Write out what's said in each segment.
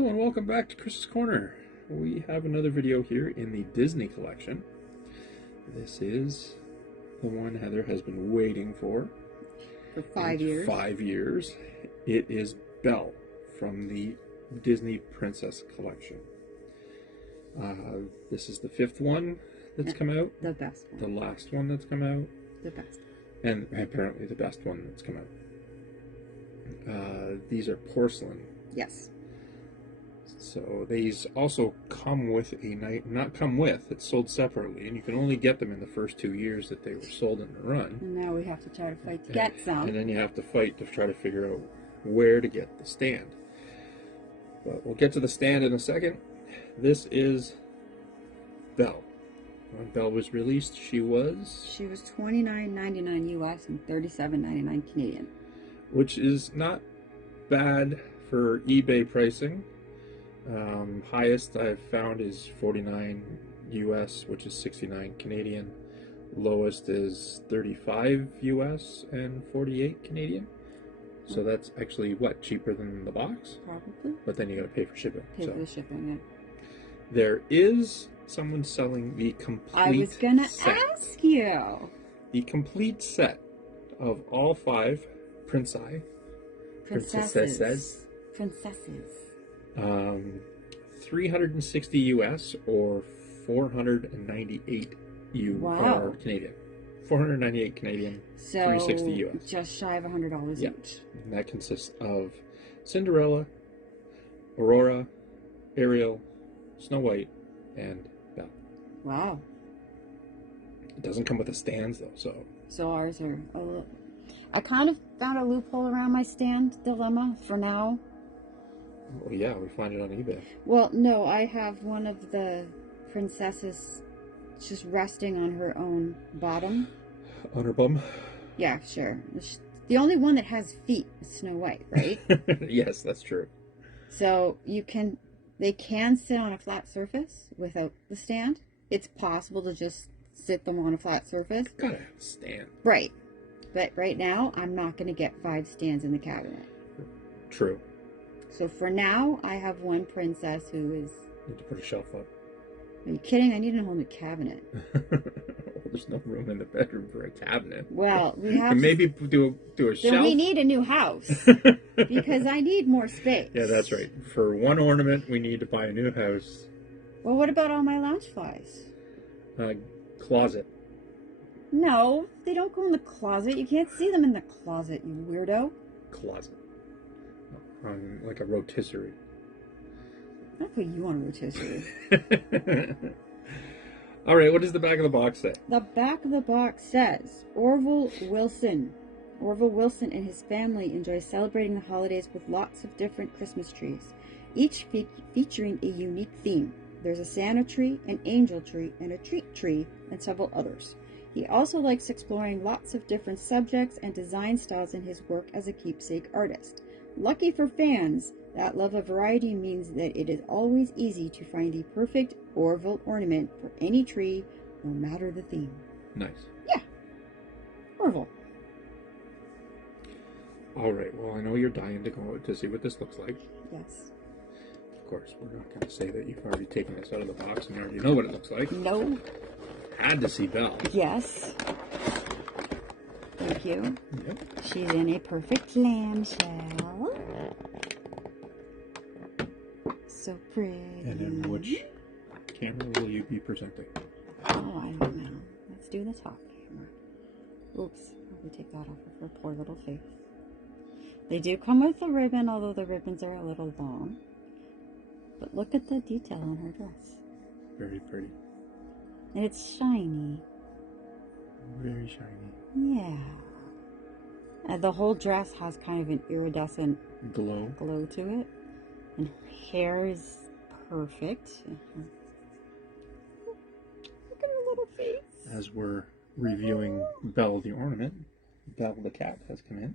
Hello and welcome back to Chris's Corner. We have another video here in the Disney collection. This is the one Heather has been waiting for 5 years. 5 years. It is Belle from the Disney Princess collection. This is the 5th one that's come out. The best one. The last one that's come out. The best. And apparently the best one that's come out. These are porcelain. Yes. So these also come with it's sold separately, and you can only get them in the first 2 years that they were sold in the run. And now we have to try to fight to get some. And then you have to fight to try to figure out where to get the stand. But we'll get to the stand in a second. This is Belle. When Belle was released, she was $29.99 US and $37.99 Canadian. Which is not bad for eBay pricing. Highest I've found is $49 US, which is $69 Canadian. Lowest is $35 US and $48 Canadian. So that's actually cheaper than the box? Probably. But then you got to pay for shipping. Pay for the shipping, yeah. There is someone selling the complete I was gonna set. ask you. The complete set of all 5 princesses. 360 US or 498 Wow. Canadian. 498 Canadian, So 360 US. just shy of $100 each. And that consists of Cinderella, Aurora, Ariel, Snow White, and Belle. Wow. It doesn't come with the stands though, So ours are a little... I kind of found a loophole around my stand dilemma for now. well, yeah, we find it on eBay. Well, no, I have one of the princesses just resting on her own bottom. On her bum? Yeah, sure. The only one that has feet is Snow White, right? Yes, that's true. So they can sit on a flat surface without the stand. It's possible to just sit them on a flat surface. Gotta have a stand. Right. But right now, I'm not going to get 5 stands in the cabinet. True. So for now, I have one princess who is... Need to put a shelf up. Are you kidding? I need a whole new cabinet. There's no room in the bedroom for a cabinet. Well, we have and maybe do a shelf. Then we need a new house because I need more space. Yeah, that's right. For one ornament, we need to buy a new house. Well, what about all my lounge flies? Closet. No, they don't go in the closet. You can't see them in the closet, you weirdo. Closet. On like a rotisserie. I'll put you on a rotisserie. All right, what does the back of the box say? The back of the box says, Orville Wilson. Orville Wilson and his family enjoy celebrating the holidays with lots of different Christmas trees, each featuring a unique theme. There's a Santa tree, an angel tree, and a treat tree, and several others. He also likes exploring lots of different subjects and design styles in his work as a keepsake artist. Lucky for fans, that love of variety means that it is always easy to find the perfect Orville ornament for any tree, no matter the theme. Nice. Yeah. Orville. All right, well, I know you're dying to go to see what this looks like. Yes. Of course, we're not going to say that you've already taken this out of the box and you already know what it looks like. No. Had to see Belle. Yes. Thank you. Yep. She's in a perfect clamshell. So pretty. And in which camera will you be presenting? Oh, I don't know. Let's do the top camera. Oops. Probably take that off of her poor little face. They do come with a ribbon, although the ribbons are a little long. But look at the detail on her dress. Very pretty. And it's shiny. Very shiny. Yeah. The whole dress has kind of an iridescent Glow. to it. And her hair is perfect. Look at her little face. As we're reviewing Belle the ornament, Belle the cat has come in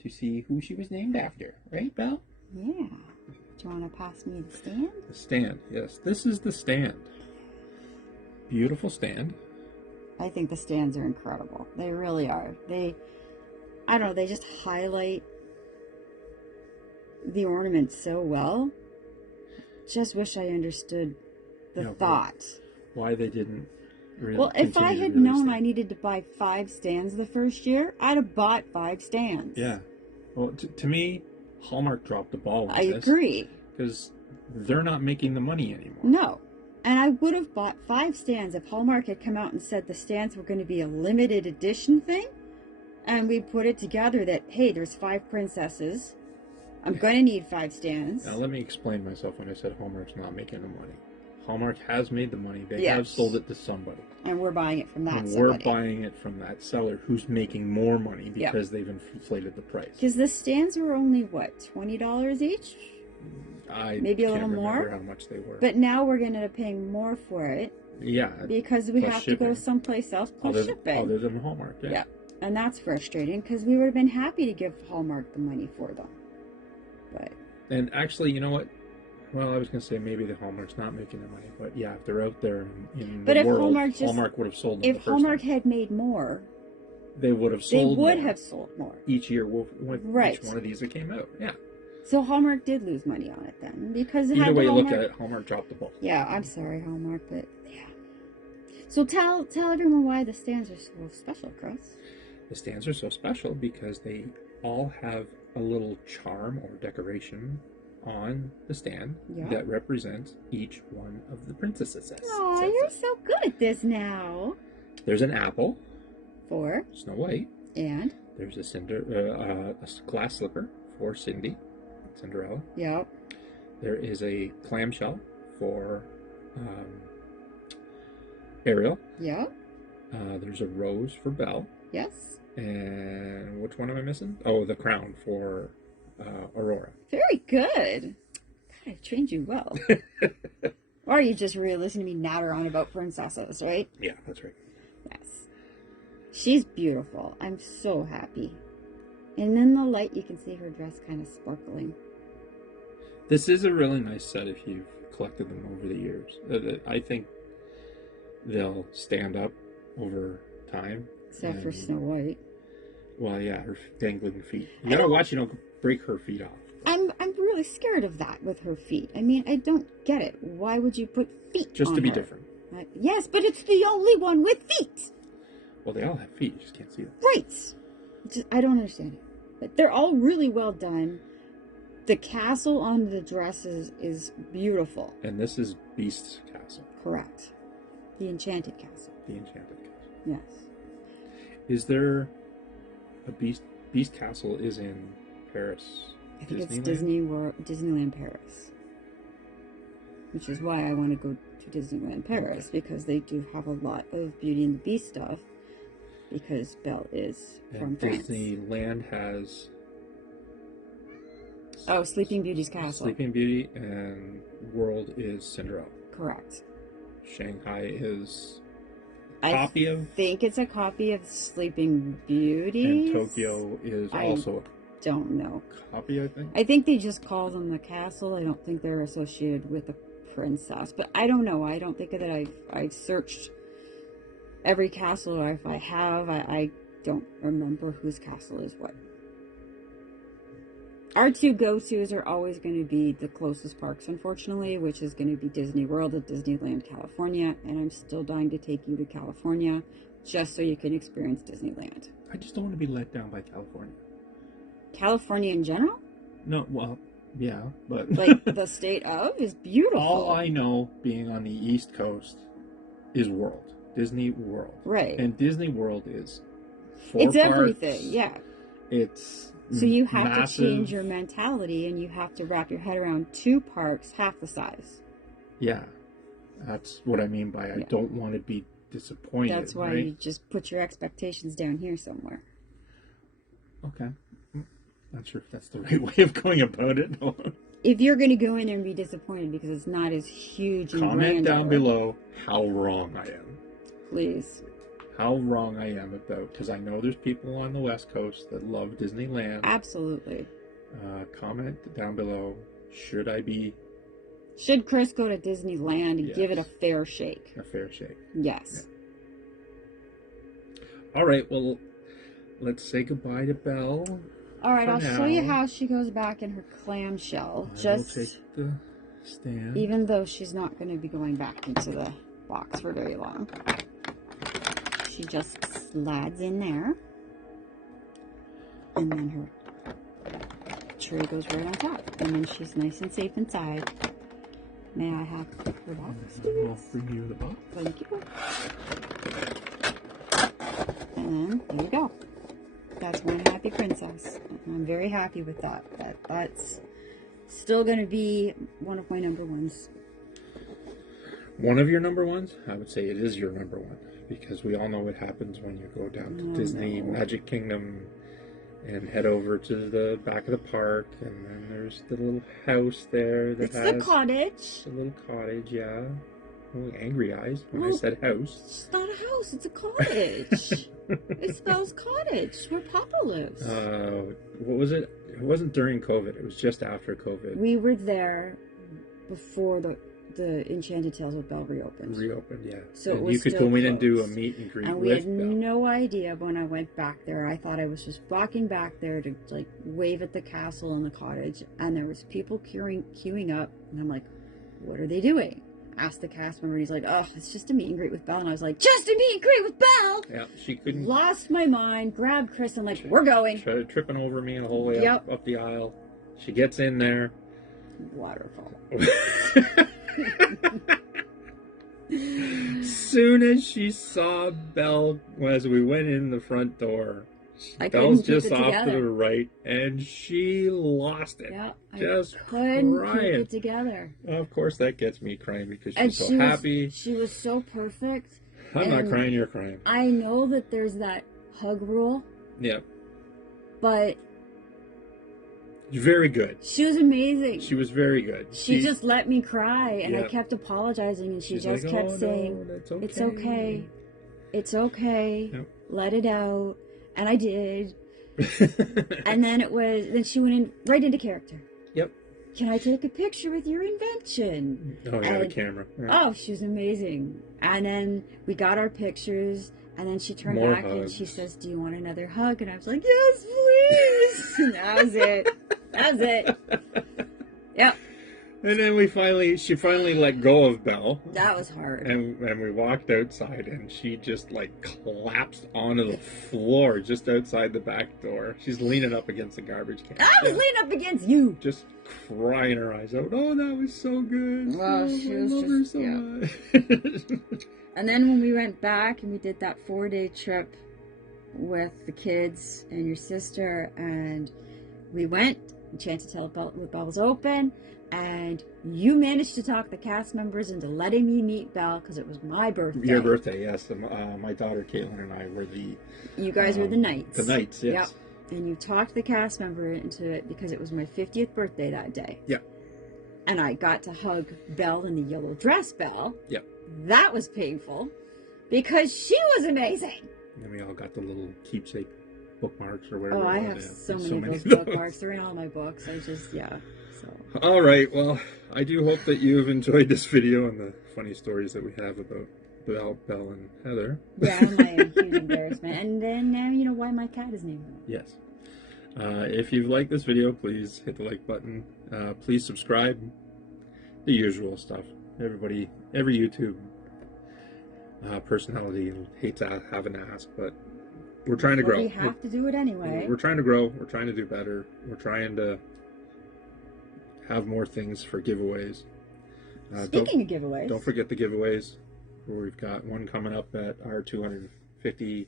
to see who she was named after. Right, Belle? Yeah. Do you want to pass me the stand? The stand, yes. This is the stand. Beautiful stand. I think the stands are incredible. They really are. I don't know, they just highlight the ornaments so well. Just wish I understood the thought. Why they didn't really Well, if I had known I needed to buy 5 stands the first year, I'd have bought 5 stands. Yeah. Well, to me, Hallmark dropped the ball with this. I agree. Because they're not making the money anymore. No. And I would have bought 5 stands if Hallmark had come out and said the stands were going to be a limited edition thing. And we put it together that, hey, there's 5 princesses. I'm going to need 5 stands. Now, let me explain myself when I said Hallmark's not making the money. Hallmark has made the money. They have sold it to somebody. And we're buying it from that and somebody. We're buying it from that seller who's making more money because they've inflated the price. Because the stands were only, what, $20 each? Maybe a little more. How much they were. But now we're going to end up paying more for it. Yeah. Because we have to go someplace else plus shipping. Other than Hallmark, yeah. And that's frustrating because we would have been happy to give Hallmark the money for them. But. And actually, you know what? Well, I was going to say maybe the Hallmark's not making the money. But yeah, if they're out there in the world, Hallmark would have sold them. If Hallmark had made more, they would have sold more. They would have sold more. Each year with each one of these that came out. Yeah. So Hallmark did lose money on it then, because either way you look at it, Hallmark dropped the ball. Yeah, I'm sorry, Hallmark, but yeah. So tell everyone why the stands are so special, Chris. The stands are so special because they all have a little charm or decoration on the stand that represents each one of the princesses. Oh, you're so good at this now. There's an apple for Snow White, and there's a glass slipper for Cinderella. Yep. There is a clamshell for Ariel. Yep. There's a rose for Belle. Yes. And which one am I missing? Oh, the crown for Aurora. Very good. God, I trained you well. Or are you just really listening to me natter on about princesses, right? Yeah, that's right. Yes. She's beautiful. I'm so happy. And in the light, you can see her dress kind of sparkling. This is a really nice set if you've collected them over the years. I think they'll stand up over time. Except for Snow White. Well, yeah, her dangling feet. You gotta watch you don't break her feet off. I'm really scared of that with her feet. I mean, I don't get it. Why would you put feet just on to be her? Different. Yes, but it's the only one with feet. Well, they all have feet. You just can't see them. Right. I don't understand it. But they're all really well done. The castle on the dresses is beautiful. And this is Beast's castle. Correct. The Enchanted Castle. The Enchanted Castle. Yes. Is there a Beast? Beast Castle is in Paris. I think it's Disneyland Paris. Which is why I want to go to Disneyland Paris, because they do have a lot of Beauty and the Beast stuff. Because Belle is from France. Disneyland has... Oh, Sleeping Beauty's castle. Sleeping Beauty, and World is Cinderella. Correct. Shanghai is a copy of... I think it's a copy of Sleeping Beauty. And Tokyo is also I don't know. A copy, I think. I think they just call them the castle. I don't think they're associated with the princess. But I don't know. I don't think that I've searched every castle, or if I have, I don't remember whose castle is what. Our two go-tos are always going to be the closest parks, unfortunately, which is going to be Disney World at Disneyland, California, and I'm still dying to take you to California just so you can experience Disneyland. I just don't want to be let down by California. California in general? No, well, yeah, but... Like, the state of is beautiful. All I know, being on the East Coast, is World. Disney World. Right. And Disney World is It's parks. Everything, yeah. It's So you have massive. To change your mentality, and you have to wrap your head around 2 parks half the size. Yeah. That's what I mean by I don't want to be disappointed. That's why you just put your expectations down here somewhere. Okay. Not sure if that's the right way of going about it. If you're going to go in there and be disappointed because it's not as huge and comment down below how wrong I am. Please. How wrong I am about, because I know there's people on the West Coast that love Disneyland. Absolutely. Comment down below. Should Chris go to Disneyland and give it a fair shake? A fair shake. Yes. Yeah. All right. Well, let's say goodbye to Belle. All right, for I'll show you now. how she goes back in her clamshell. I will Just take the stand. even though she's not going to be going back into the box for very long. She just slides in there. And then her tray goes right on top. And then she's nice and safe inside. May I have her box, please? I'll bring you the box. Thank you. And then, there you go. That's one happy princess. I'm very happy with that. That's still going to be one of my number ones. One of your number ones? I would say it is your number one. Because we all know what happens when you go down to Disney Magic Kingdom and head over to the back of the park, and then there's the little house there that has... It's the cottage. A little cottage, yeah. Oh, angry eyes when I said house. It's not a house, it's a cottage. It spells cottage, where Papa lives. What was it? It wasn't during COVID, it was just after COVID. We were there before the Enchanted Tales with Belle reopened. Yeah. So and it was you could still go in and do a closed. meet and greet And with we had Belle. no idea when I went back there. I thought I was just walking back there to like wave at the castle and the cottage, and there was people queuing up, and I'm like, what are they doing? Asked the cast member, and he's like, oh, it's just a meet and greet with Belle. And I was like, just a meet and greet with Belle? Yeah, she couldn't... Lost my mind, grabbed Chris, and like, we're going. Started tripping over me the whole way up the aisle. She gets in there. Waterfall. Soon as she saw Belle, as we went in the front door, Belle's just off to the right, and she lost it. Yeah, just couldn't crying. keep it together. Of course, that gets me crying because she's so happy. She was so perfect. I'm not crying, you're crying. I know that there's that hug rule. Yeah. But very good. She was amazing. She was very good. She just let me cry, and yeah. I kept apologizing, and she's just like, kept saying, no, okay. "It's okay, it's okay, yep. Let it out," and I did. And then she went in right into character. Yep. Can I take a picture with your invention? Oh yeah, the camera. Right. Oh, she was amazing. And then we got our pictures. And then she turned back and she says, "Do you want another hug?" And I was like, "Yes, please." And that was it. That was it. Yep. And then she finally let go of Belle. That was hard. And we walked outside, and she just like collapsed onto the floor just outside the back door. She's leaning up against the garbage can. I was leaning up against you. Just crying her eyes out. Oh, that was so good. Well, she was I love her so much. And then when we went back and we did that 4-day trip with the kids and your sister, and we went, Enchanted Tale with Belle was open, and you managed to talk the cast members into letting me meet Belle because it was my birthday. Your birthday, yes. My daughter Caitlin and I were the... You guys were the knights. The knights, yes. Yep. And you talked the cast member into it because it was my 50th birthday that day. Yeah. And I got to hug Belle in the yellow dress, Belle. Yep. That was painful because she was amazing. And we all got the little keepsake bookmarks or whatever. Oh, I have so many of those bookmarks. They're in all my books. So. All right. Well, I do hope that you've enjoyed this video and the funny stories that we have about Belle and Heather. Yeah, my huge embarrassment. And then now you know why my cat is named Belle. Yes. If you've liked this video, please hit the like button. Please subscribe. The usual stuff. Every YouTube personality hates having to ask, but we're trying to grow. We have to do it anyway. We're trying to grow. We're trying to do better. We're trying to have more things for giveaways. Speaking of giveaways, don't forget the giveaways. We've got one coming up at our 250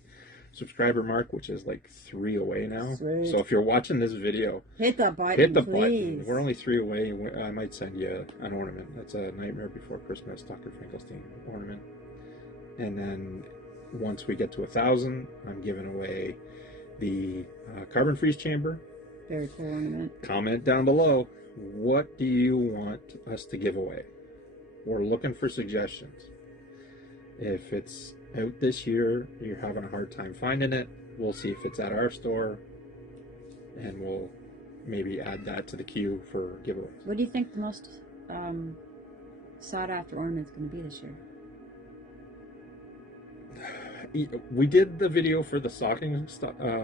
subscriber mark, which is like 3 away now. Sweet. So if you're watching this video, hit the button. Hit the please. button. We're only 3 away. I might send you an ornament. That's a Nightmare Before Christmas Dr. Finkelstein ornament. And then once we get to 1,000, I'm giving away the carbon freeze chamber. Very cool ornament. Comment down below. What do you want us to give away? We're looking for suggestions. If it's out this year, you're having a hard time finding it, we'll see if it's at our store, and we'll maybe add that to the queue for giveaways. What do you think the most sought after ornament's going to be this year? We did the video for the stocking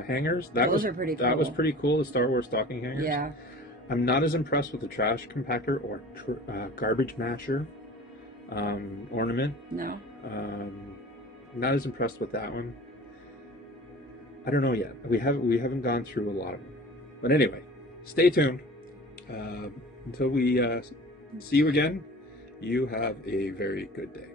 hangers. Those are pretty That was cool. pretty cool. The Star Wars stocking hangers. Yeah. I'm not as impressed with the trash compactor or garbage masher ornament. No. Not as impressed with that one. I don't know yet. We haven't gone through a lot of them. But anyway, stay tuned. Until we see you again, you have a very good day.